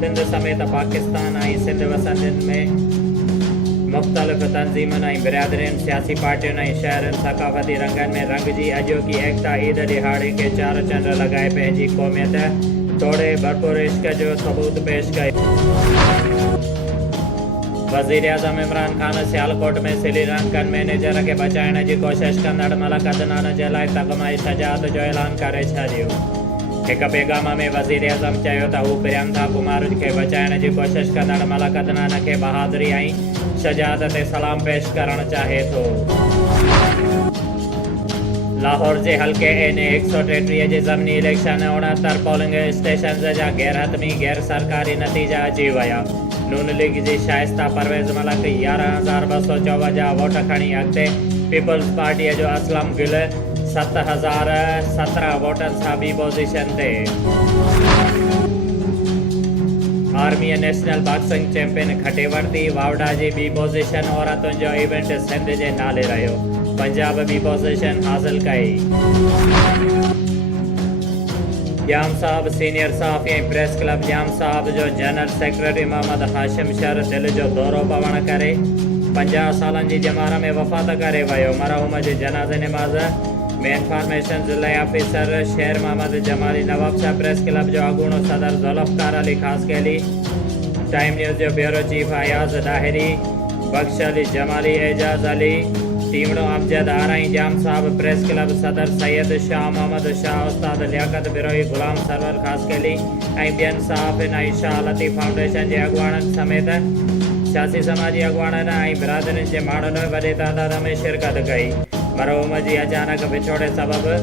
सिंध समेत पाकिस्तान ऐं सिंध वसंदनि में मुख़्तलिफ़ तंज़ीमुनि ऐं बिरादरियुनि, सियासी पार्टियुनि ऐं शहरनि सक़ाफ़ती रंगनि में रंगिजी अॼोकी एकता ईद ॾिहाड़े खे चार चंड लॻाए पंहिंजी क़ौमियत तोड़े भरपूर इश्क जो सबूत पेश कयो। वज़ीर आज़म इमरान ख़ान सियालकोट में श्रीलंकन मैनेजर खे बचाइण जी कोशिश कंदड़ मलक अदनान जे लाइ तग़मा शजाअत जो ऐलान करे छॾियो। हिक पैगाम में वज़ीर आज़म चयो त हू प्रियंका कुमार खे बचाइण जी कोशिश कंदड़ मलक अदनान खे बहादुरी ऐं शजाअत ते सलाम पेश करणु चाहे थो। लाहौर जे हल्के N133 जे ज़मीनी इलेक्शन 69 पोलिंग स्टेशन जा गैरहतमी गैर सरकारी नतीजा अची विया। नून लीग जी शाइस्ता परवेज़ मलक 11,254 वोट खणी अॻिते। पीपल्स पार्टीअ जो असलम गिल 7,017 वोटनि सां ॿी पोज़ीशन ते। आर्मी नेशनल बॉक्सिंग चैंपियन खटे वरिती। वावड़ा जी ॿी पोज़ीशन औरतुनि जो इवेंट सिंध जे नाले रहियो। पंजाब ॿी पोज़ीशन हासिल कई। जाम साहब सीनियर सहाफ़ी ऐं प्रेस क्लब जाम साहब जो जनरल सेक्रेटरी मोहम्मद हाशिम शर दिलि जो दौरो पवण करे 50 सालनि जी जमार में वफ़ात करे वियो। मरहूम जे जनाज़े नमाज़ में इंफॉर्मेशन ज़िले ऑफिसर शेर मोहम्मद जमाली, नवाब शाह प्रेस क्लब जो अगूणो सदर ज़ुल्फ़कार अली ख़ासकेली, टाइम न्यूज़ जो ब्यूरो चीफ अयाज़ दाहिरी, बख्श अली जमाली, एजाज़ अली, टीमड़ो अमजद आरई, जाम साहब प्रेस क्लब सदर सैयद शाह मोहम्मद शाह, उस्ताद लियाकत बिरोही, गुलाम सरवर ख़ासकेली ऐं ॿियनि सहाफ़िन ऐं शाह लतीफ़ फाउंडेशन जे अॻुवाणनि समेत सियासी समाजी अॻुवाणनि ऐं बिरादरियुनि जे माण्हुनि वॾे तादाद में शिरकत कई। मरहूम जी अचानक विछोड़े सबबि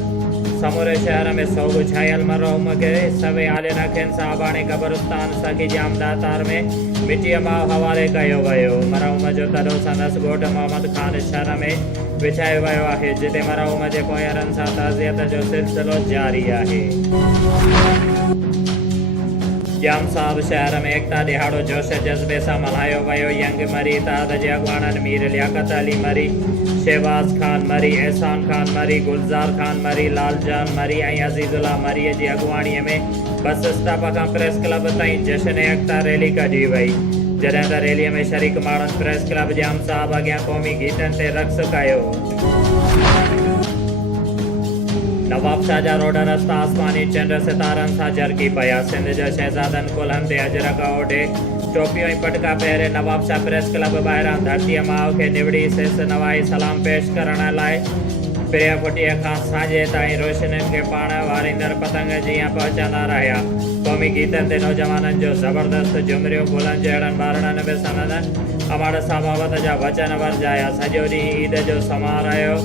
समूरे शहर में सोग छायल। मरहूम खे सवे आलिन अखियुनि सां आबाणी क़ब्रिस्तान सखी जाम दातार में मिटीअ मां हवाले कयो वियो। मरहूम जो तॾो संदसि ॻोठु मोहम्मद ख़ान शहर में विछायो वियो आहे, जिते मरहूम जे पोयरनि सां ताज़ियत जो सिलसिलो जारी आहे। जाम साहब शहर में एकता ॾिहाड़ो जोश जज़्बे सां मल्हायो वियो। यंग मरी इत्तेहाद जे अॻुवाणनि मीर लियाकत अली मरी, शहबाज़ खान मरी, एहसान खान मरी, गुलज़ार खान मरी, लालजान मरी ऐं अज़ीज़ुल्ला मरीअ जी अॻुवाणीअ में बस स्टॉप खां प्रेस क्लब ताईं जश्न एकता रैली कढी वई। जॾहिं त रैलीअ में शरीक माण्हुनि प्रेस क्लब जाम साहब अॻियां क़ौमी गीतनि ते रक़्स कयो। नवाब शाह जा रोड रस्ता आसमानी चंड सितारनि सां जरकी पिया। सिंध जो शहज़ादनि कुल्हनि ते अजरक ओढे टोपियूं ऐं पटका पहिरे नवाब शाह प्रेस क्लब ॿाहिरां धरतीअ माउ खे निवड़ी सिस नवाई सलाम पेश करण लाइ प्रिय फुटीअ खां साॼे ताईं रोशनियुनि खे पाण वारींदड़ पतंग जीअं पहुचंदा रहिया। क़ौमी गीतनि ते नौजवाननि जो ज़बरदस्त जुमरियूं गुलनि जहिड़नि ॿारनि बि सननि अमाड़ सामावत जा वचन वरजाया। सॼो ॾींहुं ईद जो समारोह रहियो।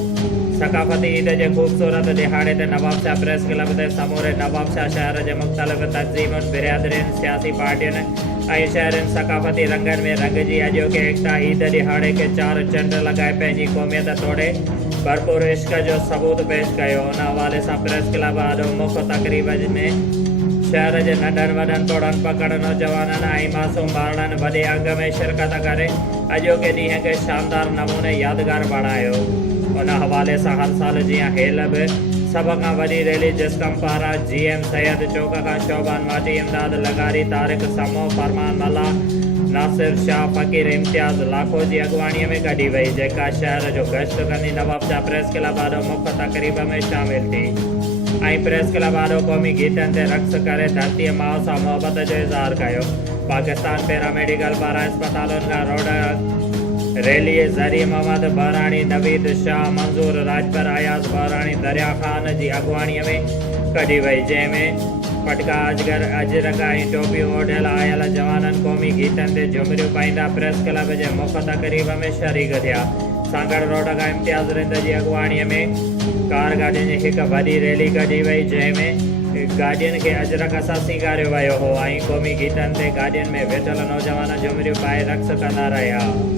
सक़ाफ़ती ईद जे ख़ूबसूरत ॾिहाड़े ते नवाब शाह प्रेस क्लब ते समूरे नवाब शाह शहर जे मुख़्तलिफ़ तंज़ीमुनि, बिरादरियुनि, सियासी पार्टियुनि ऐं शहरनि सक़ाफ़ती रंगनि में रंगिजी अॼोके एकता ईद ॾिहाड़े खे चार चंड लॻाए पंहिंजी क़ौमियत तोड़े भरपूर इश्क जो सबूत पेश कयो। उन हवाले सां प्रेस क्लब आॾो मुख तक़रीब में शहर जे नंढनि वॾनि तोड़नि पकड़ नौजवाननि ऐं मासूम ॿारनि वॾे अघ में शिरकत करे अॼोके ॾींहं खे शानदार नमूने यादगार बणायो। उन हवाले सां हर साल जीअं हेल बि सभ खां वॾी रैली जिस्कम पारां GM सैयद चौक खां शोभान वाटी, इमदाद लगारी, तारिक समो, फरमान मल्ला, नासिर शाह, फ़कीर इम्तियाज़ लाखो जी अॻुवाणीअ में कढी वई, जेका शहर जो गश्त कंदी नवाब शाह प्रेस क्लब आॾो मुख तक़रीब में शामिल थी ऐं प्रेस क्लब आॾो क़ौमी गीतनि ते रक़्स करे धरतीअ माउ सां मोहबत जो इज़हार कयो। पाकिस्तान पैरामेडिकल पारां अस्पतालुनि खां रोड रैली ज़रिए मोहम्मद बहराणी, नवीद शाह, मंज़ूर राजपर, अयाज़ बहराणी, दरिया ख़ान जी अॻुवाणीअ में कढी वई, जंहिंमें पटका अजरक ऐं टोपियूं ओढ़ियल आयल जवाननि क़ौमी गीतनि ते झुमरियूं पाईंदा प्रेस क्लब जे मुख तक़रीब में शरीक थिया। सांगड़ रोड खां इम्तियाज़ रिंद जी अॻुवाणीअ में कार गाॾियुनि जी हिकु वॾी रैली कढी वई, जंहिंमें गाॾियुनि खे अजरक सां सींगारियो वियो हो ऐं क़ौमी गीतनि ते गाॾियुनि में वेठल नौजवान झुमरियूं पाए रक़्स कंदा रहिया।